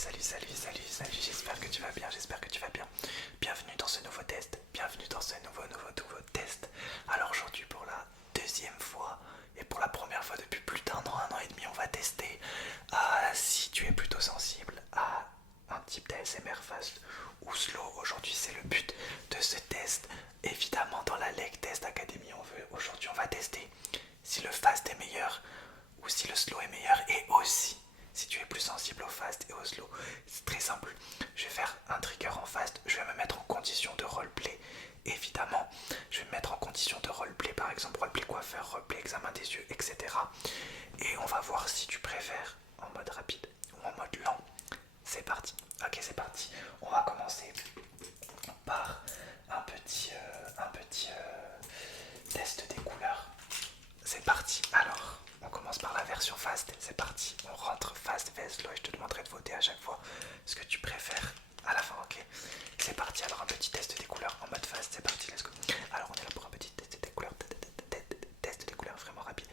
salut, j'espère que tu vas bien, Bienvenue dans ce nouveau test, bienvenue dans ce nouveau test. Alors aujourd'hui pour la deuxième fois et pour la première fois depuis plus un an et demi, on va tester si tu es plutôt sensible à un type d'ASMR fast ou slow. Aujourd'hui c'est le but de ce test. Évidemment dans la Leg Test Academy, aujourd'hui on va tester si le fast est meilleur ou si le slow est meilleur, et aussi si tu es plus sensible au fast et au slow. C'est très simple, je vais faire un trigger en fast, je vais me mettre en condition de roleplay. Évidemment, je vais me mettre en condition de roleplay, par exemple roleplay coiffeur, roleplay examen des yeux, etc. Et on va voir si tu préfères en mode rapide ou en mode lent. C'est parti. Ok, c'est parti. On va commencer par un petit test des couleurs. C'est parti. Alors, on commence par la version fast. C'est parti. On rentre fast vs slow et je te demanderai de voter à chaque fois ce que tu préfères à la fin. Ok. C'est parti. Alors un petit test des couleurs en mode fast. C'est parti. Let's go. Alors on est là pour un petit test des couleurs. Test des couleurs vraiment rapide.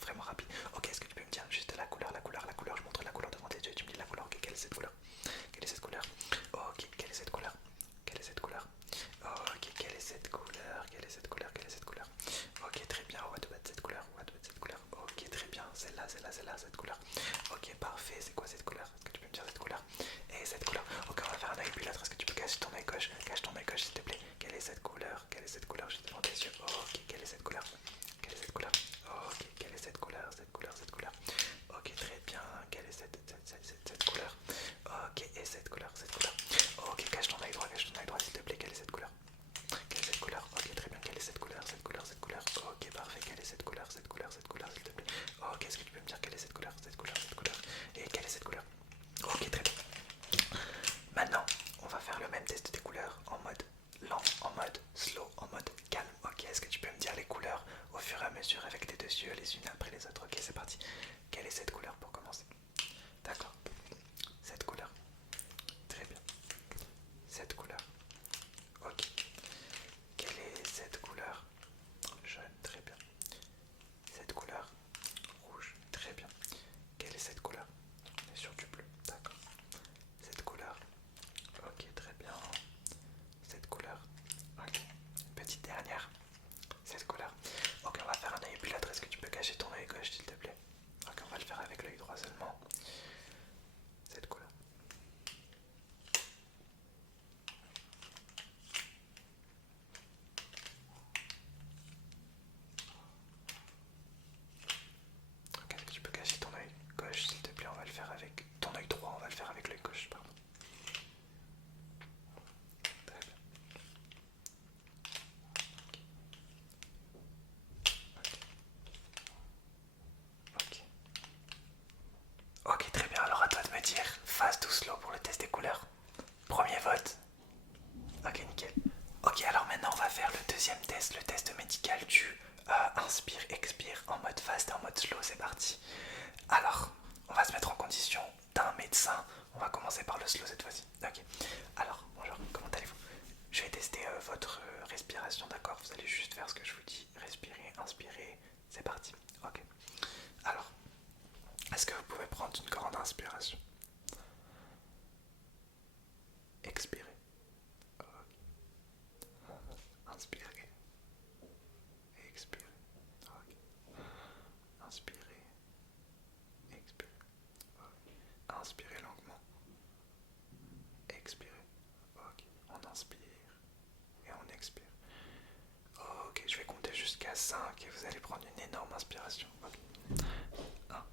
Vraiment rapide. Ok. Est-ce que tu peux me dire juste la couleur. Je montre la couleur devant tes yeux et tu me dis la couleur. Ok. Quelle est cette couleur? Quelle est cette couleur? Ok. Quelle est cette couleur? Quelle est cette couleur? Ok. Quelle est cette couleur? Quelle est cette couleur? Quelle est cette couleur? Ok, très bien. On va te battre cette couleur. Ok, très bien. Celle-là, cette couleur. Ok, parfait. C'est quoi cette couleur? Est-ce que tu peux me dire cette couleur? Et cette couleur. Ok, on va faire un œil bulâtre. Est-ce que tu peux cacher ton œil gauche? Cache ton œil gauche, s'il te plaît. Quelle est cette couleur? Quelle est cette couleur? Juste devant tes yeux. Ok, quelle est cette couleur? Quelle est cette couleur? Ok, quelle est cette couleur? Cette couleur. Ok, très bien. Quelle est cette couleur? Ok, et cette couleur? Ok, cache ton œil droit, s'il te plaît. Quelle est cette couleur? Quelle est cette couleur? Ok, très bien. Quelle est cette couleur? Ok, parfait. Quelle est cette couleur? S'il te plaît. Ok, est-ce que tu peux me dire quelle est cette couleur? Et quelle est cette couleur? Ok, très bien. Maintenant, on va faire le même test des couleurs en mode lent, en mode slow, en mode calme. Ok, est-ce que tu peux me dire les couleurs au fur et à mesure avec tes deux yeux, les unes après les autres? Ok, c'est parti. Quelle est cette couleur pour commencer? D'accord. Cette couleur. Très bien. Cette couleur. Ok. Quelle est cette couleur? Jaune. Très bien. Cette couleur. Rouge. Très bien. Quelle est cette couleur? On est sur du bleu. D'accord. Cette couleur. Ok, très bien. Cette couleur. Ok. Petite dernière. Cette couleur. Ok, on va faire un œil bulâtre. Est-ce que tu peux cacher ton œil gauche, s'il te plaît? Ok, on va le faire avec l'œil droit seulement. Cette couleur. Ok, est-ce que tu peux cacher ton œil gauche, s'il te plaît? On va le faire avec ton œil droit. On va le faire avec l'œil gauche, pardon. Très bien. Ok. Ok, très bien. Alors à toi de me dire fast ou slow pour le test des couleurs. Premier vote. Ok, nickel. Ok, alors maintenant on va faire le deuxième test, le test médical du inspire, expire en mode fast et en mode slow. C'est parti. Alors, on va se mettre en condition d'un médecin. On va commencer par le slow cette fois-ci. Ok. Alors, bonjour, comment allez-vous? Je vais tester votre respiration, d'accord? Vous allez juste faire ce que je vous dis. Respirer, inspirer. C'est parti. Ok. Alors, est-ce que vous pouvez prendre une grande inspiration? Expirer. Inspirer. Expirer. Ok. Inspirer. Expirer. Ok. Inspirer longuement. Expirer. Ok. On inspire et on expire. Ok, je vais compter jusqu'à 5 et vous allez prendre une énorme inspiration. Ok. 1,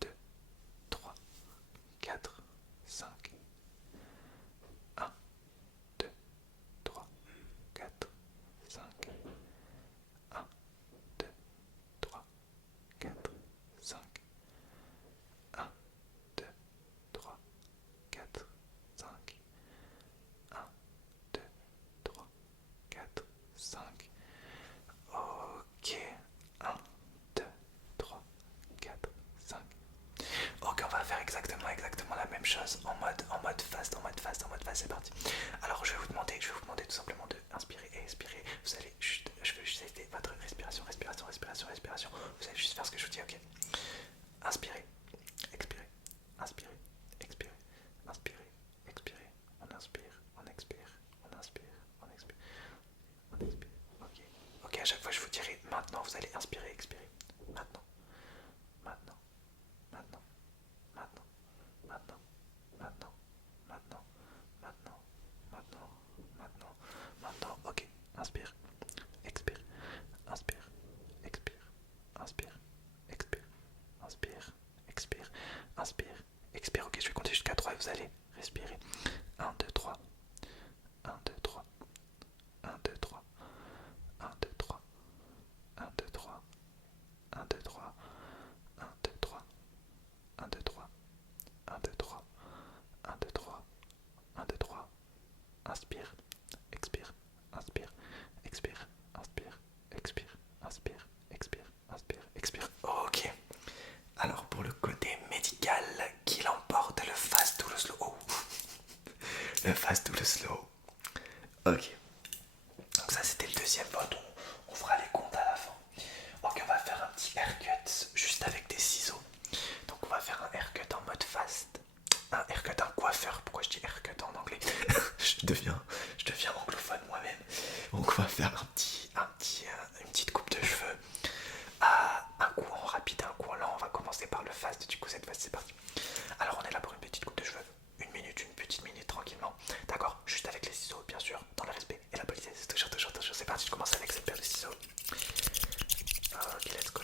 2, 3, 4, 5. 1, 2, 3, 4, 5. 1, 2, 3, 4, 5. 1, 2, 3, 4, 5. 1, 2, 3, 4, 5. Ok. 1, 2, 3, 4, 5. Ok, on va faire exactement la même chose en mode fast, c'est parti. Alors je vais vous demander tout simplement de inspirer et expirer. Vous allez juste, je veux juste tester votre respiration. Vous allez juste faire ce que je vous dis, ok? Inspirez, expirez, inspirez, expirez. Maintenant, vous allez inspirer, expirer. Maintenant, maintenant, maintenant, maintenant, maintenant, maintenant, maintenant, maintenant, maintenant, maintenant, maintenant. Ok, inspire, expire, inspire, expire, inspire, expire, inspire, expire, inspire, expire. Ok, je vais compter jusqu'à 3 et vous allez respirer. 1, 2, 3. 1, 2, 3. 1, 2, 3. 1, 2, 3. 1, 2, 3. 1, 2, 3. 1, 2, 3. 1, 2, 3. 1, 2, 3. 1, 2, 3. 1, 2, 3. Inspire, expire, inspire, expire, inspire, expire, inspire, expire, inspire, expire. Ok. Alors pour le côté médical, qui l'emporte, le fast ou le slow? Oh. Le fast ou le slow? Ok. Donc ça c'était le deuxième vote. On fera les comptes à la fin. Ok, on va faire un petit haircut juste avec des ciseaux. Donc on va faire un haircut en mode fast. Un haircut, un coiffeur. Pourquoi je dis haircut en anglais? je deviens anglophone moi-même. Donc on va faire une petite coupe de cheveux. Un coup en rapide, un coup en lent. On va commencer par le fast. Du coup cette fois c'est parti. Alors on est là pour une petite coupe de cheveux. Une petite minute tranquillement. D'accord? Juste avec les ciseaux bien sûr. Dans le respect et la politesse. Toujours. C'est parti, je commence avec cette paire de ciseaux. Ok, let's go.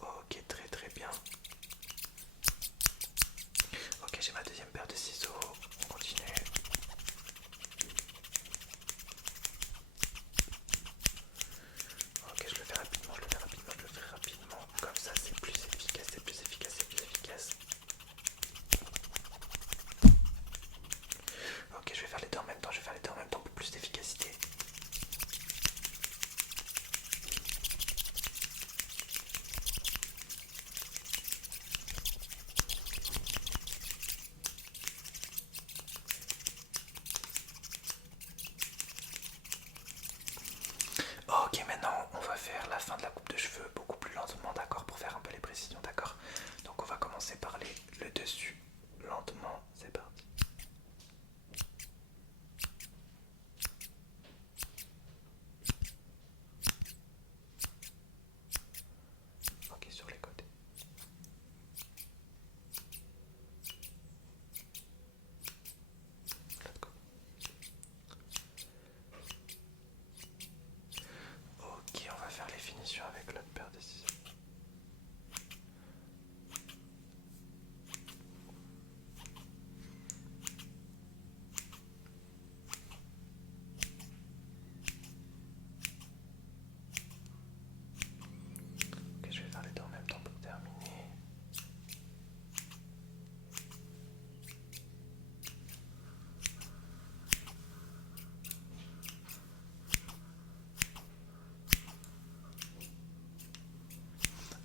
Ok, très bien. Ok, j'ai ma deuxième paire de ciseaux. On continue. Ok, je le fais rapidement. Comme ça, c'est plus efficace. Ok, je vais faire les deux en même temps. Pour plus d'efficacité. Ok, maintenant on va faire la fin de la coupe de cheveux beaucoup plus lentement, d'accord, pour faire un peu les précisions, d'accord. Donc on va commencer par le dessus, lentement, c'est parti. Ok, sur les côtés. L'autre côté. Ok, on va faire les finitions avec l'autre paire de ciseaux. Ok, je vais faire les deux en même temps pour terminer.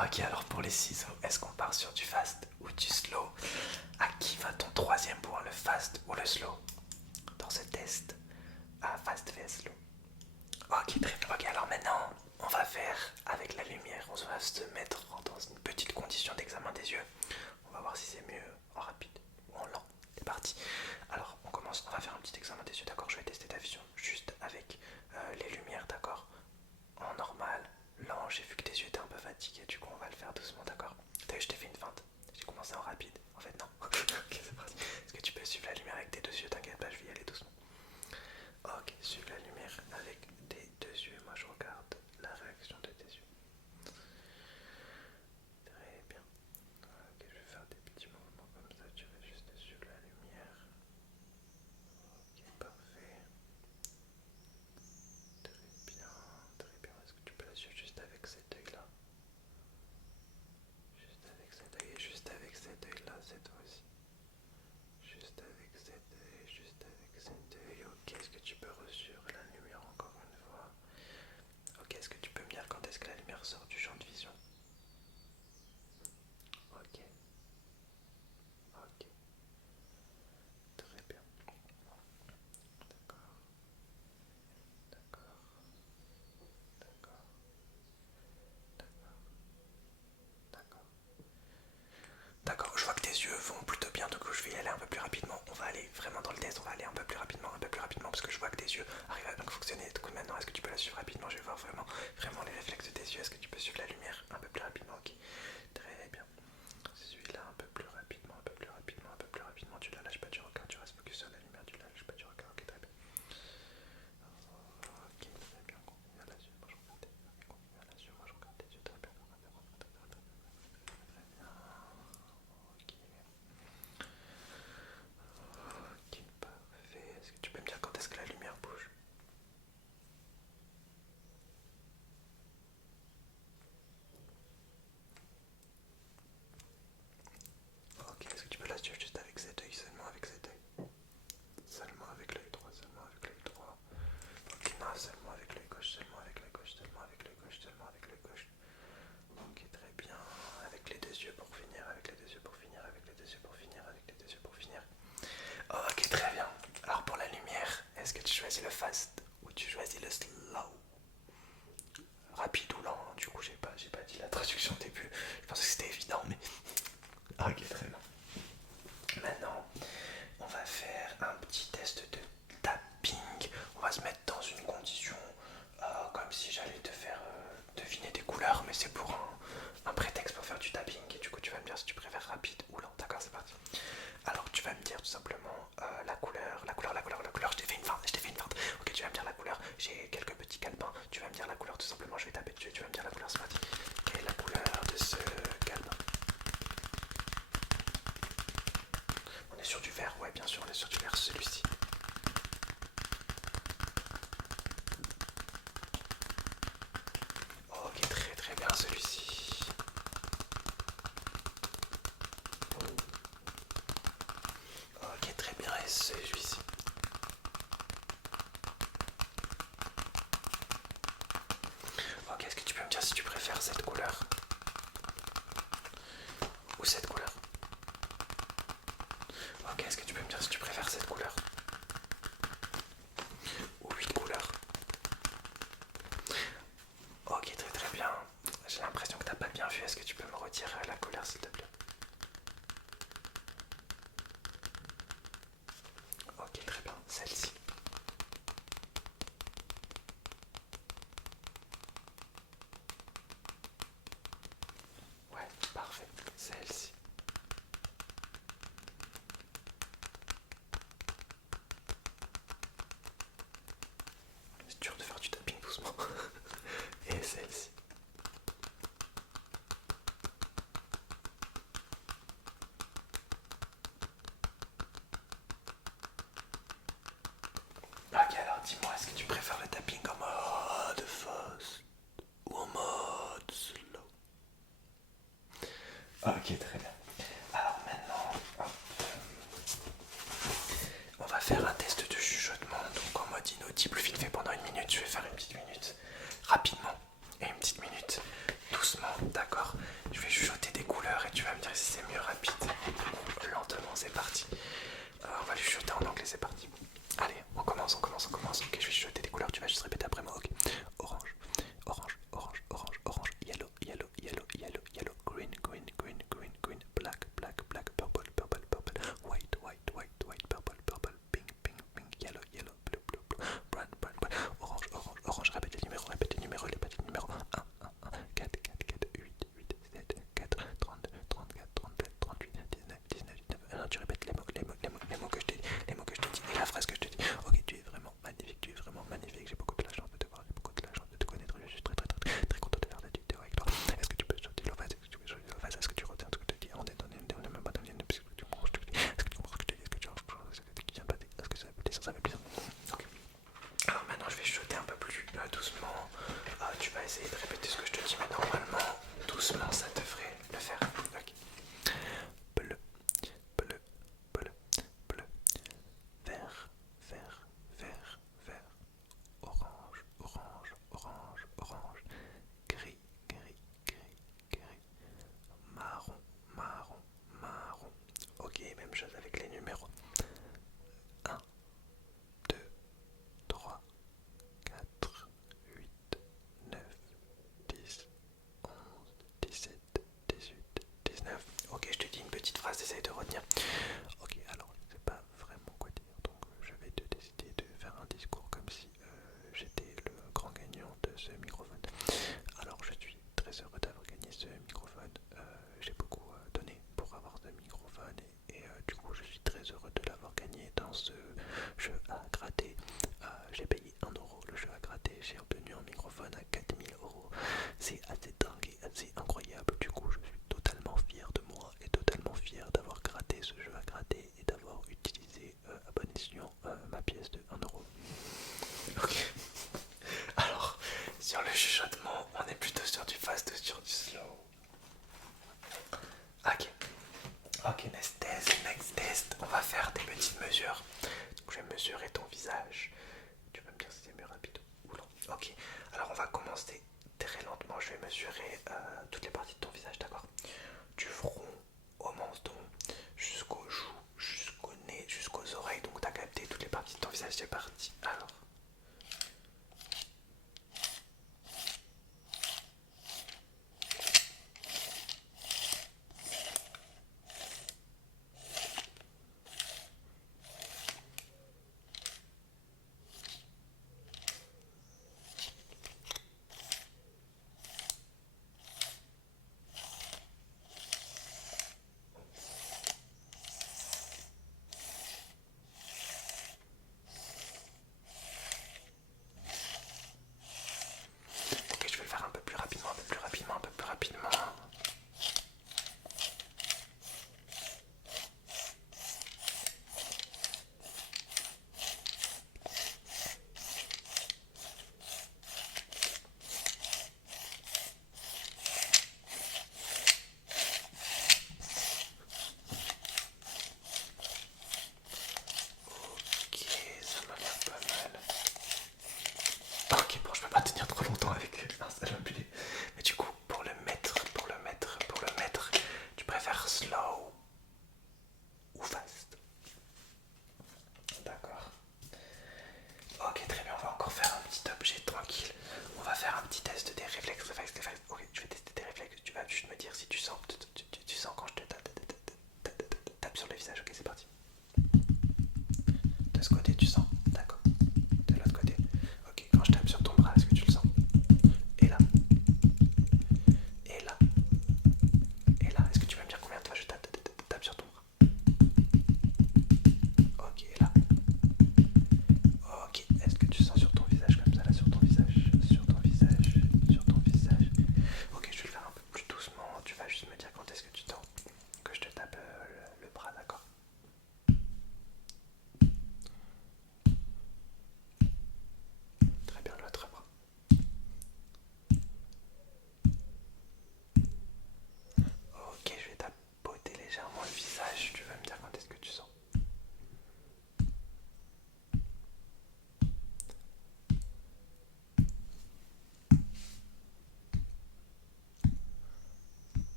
Ok, alors pour les ciseaux, est-ce qu'on part sur du fast ou du slow? À qui va ton troisième point, le fast ou le slow? Dans ce test, à fast vs slow. Ok, très bien. Ok, alors maintenant, on va faire avec la lumière. On va se mettre dans une petite condition d'examen des yeux. On va voir si c'est mieux en rapide ou en lent. C'est parti. Alors, on va faire un petit examen des yeux, d'accord? Je vais tester ta vision juste avec les lumières, d'accord? En normal, lent, j'ai vu que tes yeux étaient un peu fatigués, du coup on va le faire doucement, d'accord? T'as vu, je t'ai fait une feinte. J'ai commencé en rapide. En fait, non. Ok, c'est parti. Est-ce que tu peux suivre la lumière avec tes deux yeux? T'inquiète pas, je vais y aller doucement. Ok, suive la lumière avec tes deux yeux. Moi, je regarde la réaction de tes yeux. choisis le fast ou tu choisis le slow. Rapide ou lent, du coup j'ai pas dit la traduction au début. Je pensais que c'était évident, mais... Ok, très bien. Maintenant, on va faire un petit test de tapping. On va se mettre dans une condition comme si j'allais te faire deviner des couleurs, mais c'est pour un prétexte pour faire du tapping. Et du coup, tu vas me dire si tu préfères rapide ou lent. D'accord, c'est parti. Alors, tu vas me dire tout simplement la couleur. Je t'ai fait une feinte, Ok, tu vas me dire la couleur. J'ai quelques petits calepins. Tu vas me dire la couleur tout simplement. Je vais taper dessus. Tu vas me dire la couleur, c'est parti. Quelle est la couleur de ce calepin? On est sur du vert, ouais, bien sûr, on est sur du vert, celui-ci. Ok, très très bien, celui-ci. Ok, très bien, et celui-ci. Ok, est-ce que tu peux me dire si tu préfères cette couleur ou cette couleur? Ok, est-ce que tu peux me dire si tu préfères cette couleur ou 8 couleurs? Ok, très très bien. J'ai l'impression que t'as pas bien vu. Est-ce que tu peux me retirer la couleur, s'il te plaît? Ok, très bien. Celle-ci. Ouais, parfait. Celle-ci. C'est dur de faire du tapping doucement. Et celle-ci. Ok, alors dis-moi, est-ce que tu préfères le tapping en mode fast ou en mode slow? Ok, très bien. Alors maintenant, hop, on va faire un test de chuchotement, donc en mode inaudible, vite fait pendant 1 minute. Je vais faire une petite minute rapidement et une petite minute doucement, d'accord? Je vais chuchoter des couleurs et tu vas me dire si c'est mieux rapide ou lentement. C'est parti. On va lui chuchoter en anglais, c'est parti. Allez, on commence. Ok, je vais chuchoter des couleurs, tu vas juste répéter après moi, ok? Orange, orange, orange, orange, orange, yellow, yellow, yellow, yellow, yellow, green, green, green, green, green, black, black, black, purple, purple, purple, white, white, white, white, purple, purple, pink, pink, pink, yellow, yellow, blue, blue, blue, brown, brown, brown, orange, orange, orange, répète les numéros, les petits numéros, 1, 1, 1, 4, 4, 4, 8, 8, 7, 4, 32, 34, 37, 38, 19, 19, 19, alors tu répètes les mots que je t'ai dit, et la phrase que je te dis. Ok, tu es vraiment magnifique, j'ai beaucoup de la chance de te voir, j'ai beaucoup de la chance de te connaître, je suis très très très très, très content de faire cette vidéo avec toi. Est-ce que tu peux sauter le vase? Est-ce que tu retiens ce que je te dis? On est même pas dans une parce que tu manges, est-ce que tu comprends ce que je te dis? Est-ce que tu manges, est-ce que tu viens de passer? Est-ce que ça fait plaisir? Ça fait plaisir. Ok. Alors maintenant je vais chuchoter un peu plus doucement. Tu vas essayer de répéter ce que je te dis, mais normalement, doucement, ça devrait le faire. Ok. Bleu, bleu, bleu, bleu, vert, vert, vert, vert, orange, orange, orange, orange, gris, gris, gris, gris, marron, marron, marron. Ok, même chose avec les numéros. 1, 2, 3, 4, 8, 9, 10, 11, 17, 18, 19. Ok, je te dis une petite phrase, essaye de retenir. Ok, alors je sais pas vraiment quoi dire, donc je vais te décider de faire un discours comme si j'étais le grand gagnant de ce microphone. Alors je suis très heureux d'avoir gagné ce microphone. J'ai beaucoup donné pour avoir ce microphone et du coup je suis très heureux de l'avoir gagné dans ce jeu à gratter. J'ai payé 1 euro le jeu à gratter, j'ai obtenu un microphone à 4000 euros. C'est assez dingue et assez incroyable. Du coup je suis totalement fier de moi et totalement fier d'avoir gratté ce jeu à gratter et d'avoir utilisé à bon escient ma pièce de 1 euro. Ok. Alors, sur le chuchotement, on est plutôt sur du fast ou sur du slow? Ok. Ok, next test. On va faire des petites mesures. Donc, je vais mesurer ton visage. Tu vas me dire si c'est mieux rapide ou lent. Ok. Alors, on va commencer très lentement. Je vais mesurer toutes les parties de ton visage, d'accord? Du front au menton, jusqu'aux joues, jusqu'au nez, jusqu'aux oreilles. Donc, t'as capté toutes les parties de ton visage. C'est parti. Alors.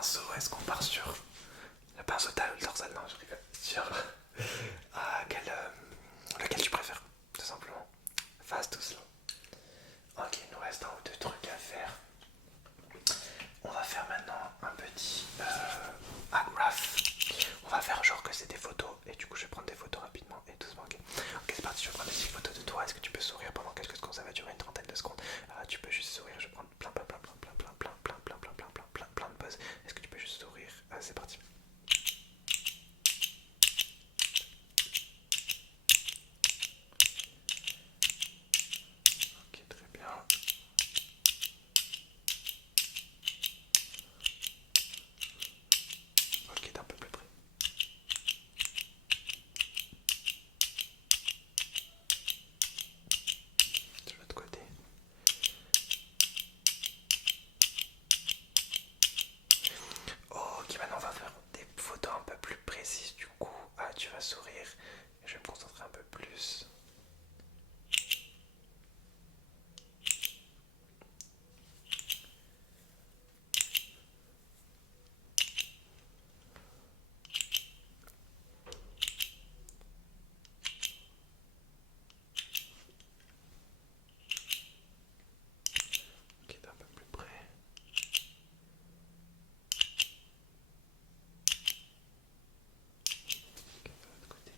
pinceau, est-ce qu'on part sur le pinceau talon dorsal? Non, je rigole. Sur lequel tu préfères, tout simplement. Fast ou slow? Ok, il nous reste un ou deux trucs à faire. On va faire maintenant un petit graph. On va faire genre que c'est des photos et du coup je vais prendre des photos rapidement et doucement. Ok, ok, c'est parti, je vais prendre des petites photos de toi. Est-ce que tu peux sourire pendant quelques secondes? Ça va durer une trentaine de secondes. Tu peux juste sourire, je vais prendre plein de poses. Est-ce que tu peux juste sourire? C'est parti. Ok, très bien. Ok, d'un peu plus près. De l'autre côté. Ok, maintenant on va faire des photos un peu plus précises. Du coup, tu vas sourire. Je vais me concentrer un peu plus. Ok, d'un peu plus près. Ok, de l'autre côté.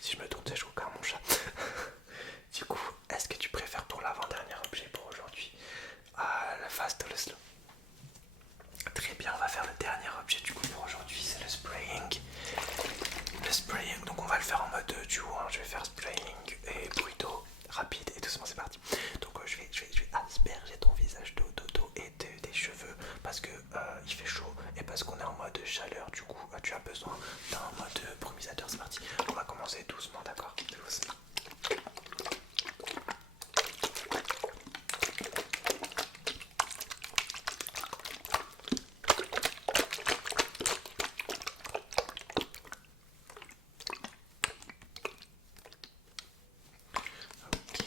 Si je me tourne, c'est chaud car mon chat. Du coup, est-ce que tu préfères pour l'avant-dernier objet pour aujourd'hui la fast ou le slow? Très bien, on va faire le dernier objet du coup pour aujourd'hui, c'est le spraying. Le spraying, donc on va le faire en mode duo, hein. Je vais faire spraying et bruit d'eau rapide et doucement, c'est parti. Donc je vais asperger ton visage d'eau et des cheveux parce que il fait chaud et parce qu'on est en mode chaleur. Du coup, tu as besoin d'un mode brumisateur, c'est parti. On va commencer doucement, d'accord? Doucement. Ok.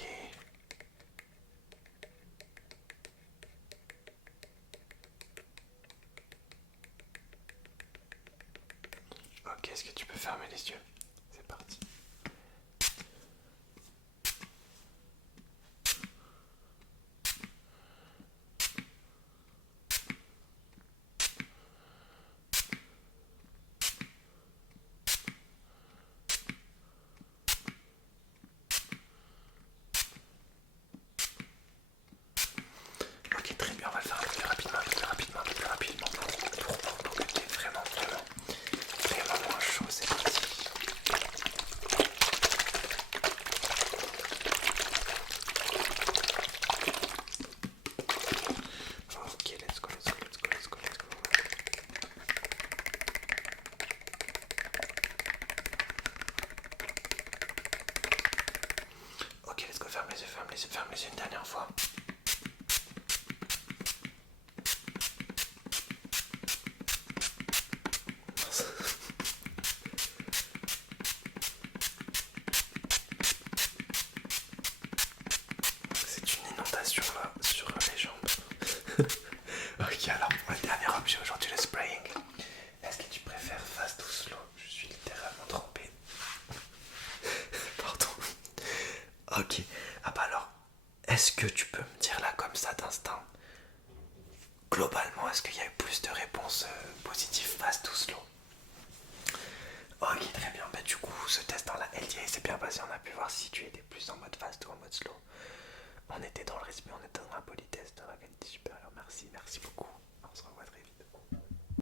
Ok, est-ce que tu peux fermer les yeux? C'est parti. Ok, très bien, on va le faire un peu plus rapidement, pour que tu aies vraiment moins chaud, c'est parti. Ok, let's go. Ok, let's go, ferme les yeux une dernière fois. C'est une inondation là sur les jambes. Ok, alors pour le dernier objet aujourd'hui, le spraying. Est-ce que tu préfères fast ou slow? Je suis littéralement trempé. Pardon. Ok. Ah bah alors, est-ce que tu peux me dire là comme ça d'instinct, globalement, est-ce qu'il y a eu plus de réponses positives fast ou slow? Ok, très bien. Bah du coup, ce test dans la LDA s'est bien passé. On a pu voir si tu étais plus en mode fast ou en mode slow. On était dans le respect, on était dans la politesse, dans la qualité supérieure. Merci beaucoup.